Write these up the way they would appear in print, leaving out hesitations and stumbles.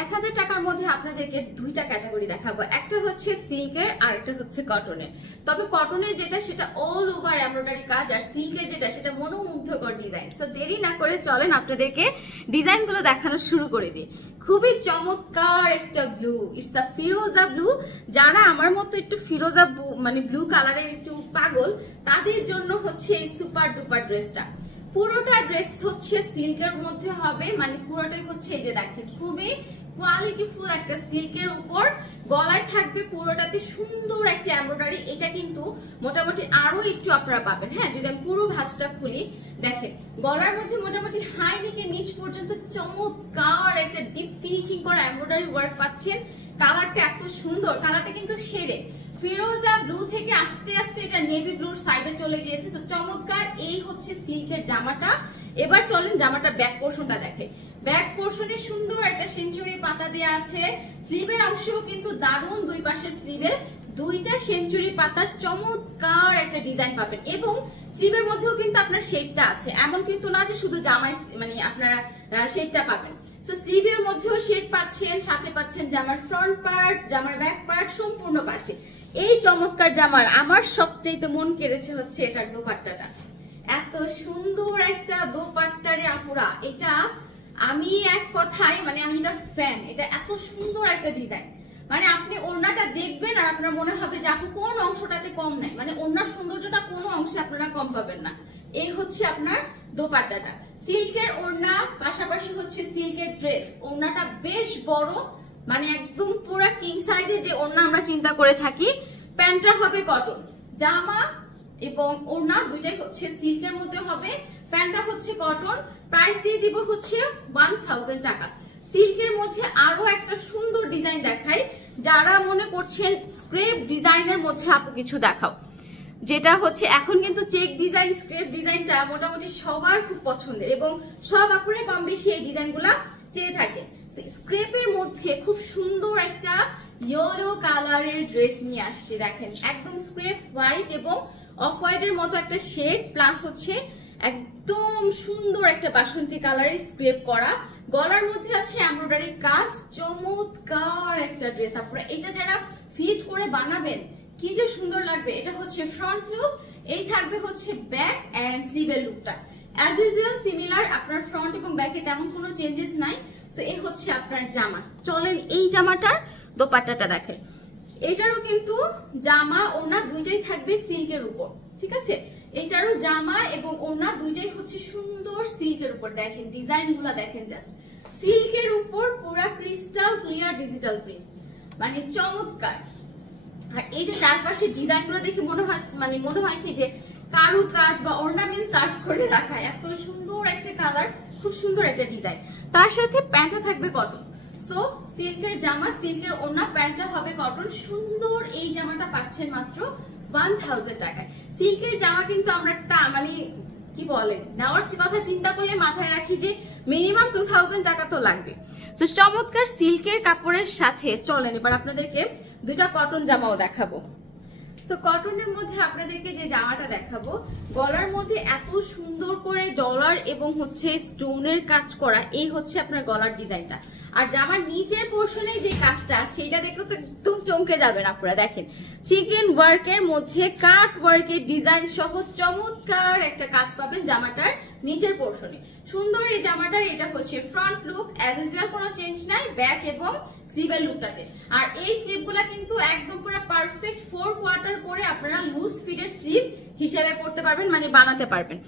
1000 টাকার মধ্যে আপনাদেরকে দুইটা ক্যাটাগরি দেখাবো, একটা হচ্ছে সিল্কের আর একটা হচ্ছে কটনের। তবে কটনের যেটা সেটা অল ওভার এমব্রয়ডারি কাজ, আর সিল্কের যেটা সেটা মনোমুগ্ধকর ডিজাইন। সো দেরি না করে চলেন আপনাদেরকে ডিজাইনগুলো দেখানো শুরু করে দিই। খুবই চমৎকার একটা blue, it's the Firoza blue. যারা আমার মতো একটু ফিরোজা মানে ব্লু কালারের একটু পাগল, তাদের জন্য হচ্ছে এই সুপার ডুপার ড্রেসটা। পুরোটা ড্রেস হচ্ছে সিল্কের মধ্যে হবে, মানে পুরোটাই হচ্ছে এই যে দেখেন খুবই কোয়ালিটিফুল একটা সিল্কের উপর, গলায় থাকবে পুরোটাতে সুন্দর একটা এমব্রয়ডারি। এটা কিন্তু মোটামুটি আরো একটু আপনারা পাবেন। হ্যাঁ, যদি আমি পুরো ভাঁজটা খুলি দেখেন, গলার মধ্যে মোটামুটি হাই নেকের নিচ পর্যন্ত চমৎকার একটা ডিপ ফিনিশিং করা এমব্রয়ডারি ওয়ার্ক পাচ্ছেন। কালারটা এত সুন্দর, কালারটা কিন্তু শেডে ফিরোজা ব্লু থেকে আস্তে আস্তে এটা নেভি ব্লুর সাইডে চলে গিয়েছে। তো চমৎকার এই হচ্ছে সিল্কের জামাটা। এবার চলেন জামাটার ব্যাক পোর্শনটা দেখে। ব্যাক পোর্শনে সুন্দর একটা সেঞ্চুরি পাতা দেওয়া আছে। স্লিভের অংশেও কিন্তু দারুণ, দুই পাশের স্লিভে দুইটা সেঞ্চুরি পাতার চমৎকার একটা ডিজাইন পাবেন, এবং স্লিভের মধ্যেও কিন্তু আপনার শেডটা আছে, এমন কিন্তু না যে শুধু জামায় মানে আপনারা শেডটা পাবেন। সো স্লিভের মধ্যেও শেড পাচ্ছেন, সাথে পাচ্ছেন জামার ফ্রন্ট পার্ট, জামার ব্যাক পার্ট সম্পূর্ণ পাশে। এই চমৎকার জামার আমার সবচেয়ে মন কেড়েছে হচ্ছে এটার দোপাট্টাটা। এত সুন্দর একটা দোপাট্টা রে আপুরা, এটা আমি এক কথায় মানে আমি এটা ফ্যান। এটা এত সুন্দর একটা ডিজাইন, মানে আপনি ওড়নাটা দেখবেন আর আপনার মনে হবে যে আপু কোন অংশটাতে কম নাই, মানে ওড়নার সৌন্দর্যটা কোনো অংশে আপনারা কম পাবেন না। এই হচ্ছে আপনার দোপাট্টাটা, সিল্কের ওড়না, পাশাপাশি হচ্ছে সিল্কের ড্রেস। ওড়নাটা বেশ বড়, মানে একদম পুরো কিং সাইজের যে ওড়না আমরা চিন্তা করে থাকি। প্যান্টটা হবে কটন, জামা এবং ওড়না দুইটাই হচ্ছে সিল্কের মধ্যে হবে। প্যান্টটা হচ্ছে কটন, প্রাইস দিয়ে দিব হচ্ছে 1000 টাকা। সিল্কের মধ্যে আরো একটা সুন্দর ডিজাইন দেখাই। যারা মনে করছেন স্ক্রেপ ডিজাইনের মধ্যে আপু কিছু দেখাও, যেটা হচ্ছে এখন কিন্তু চেক ডিজাইন, স্ক্রেপ ডিজাইনটা মোটামুটি সবার খুব পছন্দের, এবং সব আপুরাই কম বেশি এই ডিজাইনগুলা চেয়ে থাকে। স্ক্রেপের মধ্যে খুব সুন্দর একটা ইয়েলো কালারের ড্রেস নিয়ে আসছে। দেখেন একদম স্ক্রেপ হোয়াইট এবং অফ হোয়াইটের মতো একটা শেড, প্লাস হচ্ছে একদম সুন্দর একটা বাসন্তী কালারের স্ক্রেপ করা। গলার মধ্যে আছে এমব্রয়ডারি কাজ, চমৎকার একটা ড্রেস। আপনারা এটা যারা ফিট করে বানাবেন কি যে সুন্দর লাগবে। এটা হচ্ছে ফ্রন্ট লুক, এই থাকবে হচ্ছে ব্যাক এন্ড স্লিভের লুকটা অ্যাজ ইউজুয়াল সিমিলার। আপনার ফ্রন্ট এবং ব্যাকে তেমন কোনো চেঞ্জেস নাই। সো এই হচ্ছে আপনার জামা। চলেন এই জামাটার দোপাট্টাটা দেখেন। এটারও কিন্তু জামা ওড়না দুইটাই থাকবে সিল্কের উপর, ঠিক আছে? এটারও জামা এবং ওড়না দুইটাই হচ্ছে সুন্দর সিল্কের উপর। দেখেন ডিজাইন গুলা দেখেন, জাস্ট সিল্কের উপর পুরা ক্রিস্টাল ক্লিয়ার ডিজিটাল প্রিন্ট, মানে চমৎকার। আর এই যে চারপাশে ডিজাইন গুলো দেখে মনে হয় কি যে কারু কাজ বা অর্নামেন্টস আর্ট করে রাখা। এত সুন্দর একটা কালার, খুব সুন্দর একটা ডিজাইন। তার সাথে প্যান্টটা থাকবে কটন। সো সিল্কের জামা, সিল্কের ওড়না, প্যান্টটা হবে কটন। সুন্দর এই জামাটা পাচ্ছেন মাত্র 1000 টাকায়। সিল্কের জামা কিন্তু আমরা মানে কি বলে নেওয়ার কথা চিন্তা করলে মাথায় রাখি যে মিনিমাম 2000 টাকা তো লাগবে। তো চমৎকার সিল্কের কাপড়ের সাথে চলেন এবার আপনাদেরকে দুইটা কটন জামাও দেখাবো। তো কটনের মধ্যে আপনাদেরকে যে জামাটা দেখাবো, গলার মধ্যে এত সুন্দর করে ডলার এবং হচ্ছে স্টোনের কাজ করা, এই হচ্ছে আপনার গলার ডিজাইনটা। আর জামার নিচের পোর্শনে যে কাজটা সেইটা দেখলে তো একদম চমকে যাবেন আপনারা। দেখেন চিকেন ওয়ার্কের মধ্যে কাট ওয়ার্কের ডিজাইন সহ চমৎকার একটা কাজ পাবেন জামাটার নিচের পোর্শনে। সুন্দর এই জামাটার এটা হচ্ছে ফ্রন্ট লুক, অ্যাজ ইউজুয়াল কোনো চেঞ্জ নাই, ব্যাক এবং স্লিভের লুকটাতে। আর এই স্লিভগুলা কিন্তু একদম পুরো পারফেক্ট 4 কোয়ার্টার করে আপনারা লুজ ফিটের স্লিভ হিসেবে পড়তে পারবেন, মানে বানাতে পারবেন।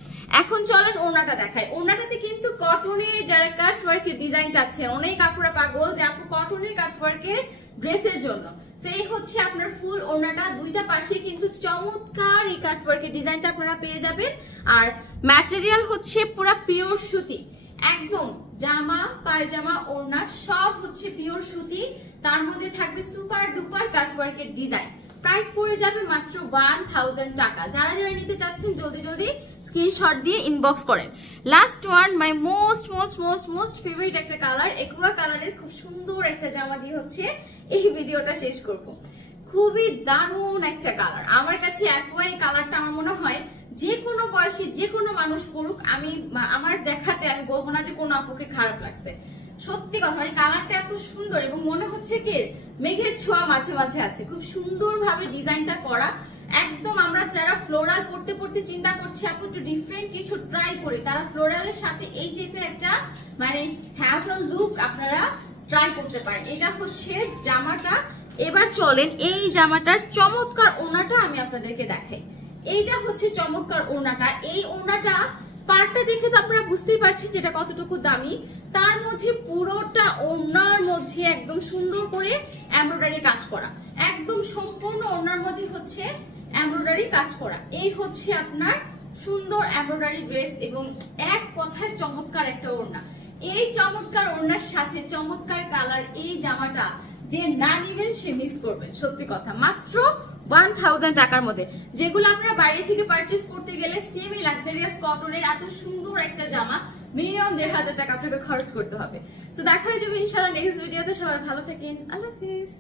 এখন চলেন ওড়নাটা দেখাই। ওড়নাটাতে কিন্তু কটনের যারা কাট ওয়ার্কের ডিজাইন চাচ্ছে, অনেক আপুরা পাগল যে আপু কটনের কাট ওয়ার্কের ড্রেসের জন্য, সেই হচ্ছে আপনার ফুল ওড়নাটা। দুইটা পাশে কিন্তু চমৎকার এই কাট ওয়ার্কের ডিজাইনটা আপনারা পেয়ে যাবেন। আর ম্যাটেরিয়াল হচ্ছে পুরো পিওর সুতি, একদম জামা পায়জামা ওড়না সব হচ্ছে পিওর সুতি। তার মধ্যে থাকবে সুপার ডুপার কাট ওয়ার্কের ডিজাইন। প্রাইস পড়ে যাবে মাত্র 1000 টাকা। যারা যারা নিতে চাচ্ছেন জলদি জলদি স্ক্রিনশট দিয়ে ইনবক্স করেন। Last one, my most favourite একটা কালার, একুয়া কালারের খুব সুন্দর একটা জামা দিয়ে হচ্ছে এই ভিডিওটা শেষ করব। খুবই দারুণ একটা কালার আমার কাছে। একুয়া এই কালারটা আমার মনে হয় যে কোনো বয়সী যে কোনো মানুষ পড়ুক, আমি আমার দেখাতে আমি বলবো না যে কোনো আপুকে খারাপ লাগছে। সত্যি কথা, মানে কালারটা এত সুন্দর এবং মনে হচ্ছে কি মেঘের ছোঁয়া মাঝে মাঝে আছে। খুব সুন্দরভাবে ডিজাইনটা করা। একদম আমরা যারা ফ্লোরাল পড়তে পড়তে চিন্তা করছি আপু একটু ডিফারেন্ট কিছু ট্রাই করে, তারা ফ্লোরালের সাথে এই টাইপের একটা মানে হ্যাভন লুক আপনারা ট্রাই করতে পারেন। এটা হচ্ছে জামাটা। এবার চলেন এই জামাটার চমৎকার ওড়নাটা আমি আপনাদেরকে দেখাই। এইটা হচ্ছে চমৎকার ওড়নাটা। এই ওড়নাটা পার্টটা দেখে তো আপনারা বুঝতেই পারছেন যেটা কতটুকু দামি। তার মধ্যে পুরোটা ওড়নার মধ্যে একদম সুন্দর করে এমব্রয়ডারি কাজ করা, একদম সম্পূর্ণ ওড়নার মধ্যে হচ্ছে এমব্রয়ডারি কাজ করা। এই হচ্ছে আপনার সুন্দর এমব্রয়ডারি ড্রেস এবং এক কথায় চমৎকার একটা ওড়না। এই চমৎকার ওড়নার সাথে চমৎকার কালার এই জামাটা যে না নিবেন সে মিস করবেন। সত্যি কথা, মাত্র 1000 টাকার মধ্যে, যেগুলো আপনারা বাইরে থেকে পারচেজ করতে গেলে সেমি লাক্সারিয়াস কটনের এত সুন্দর একটা জামা মিনিমাম 1500 টাকা আপনাকে খরচ করতে হবে। তো দেখা হয়ে যাবে ইনশাআল্লাহ নেক্সট ভিডিওতে। সবাই ভালো থাকেন, আল্লাহ হাফেজ।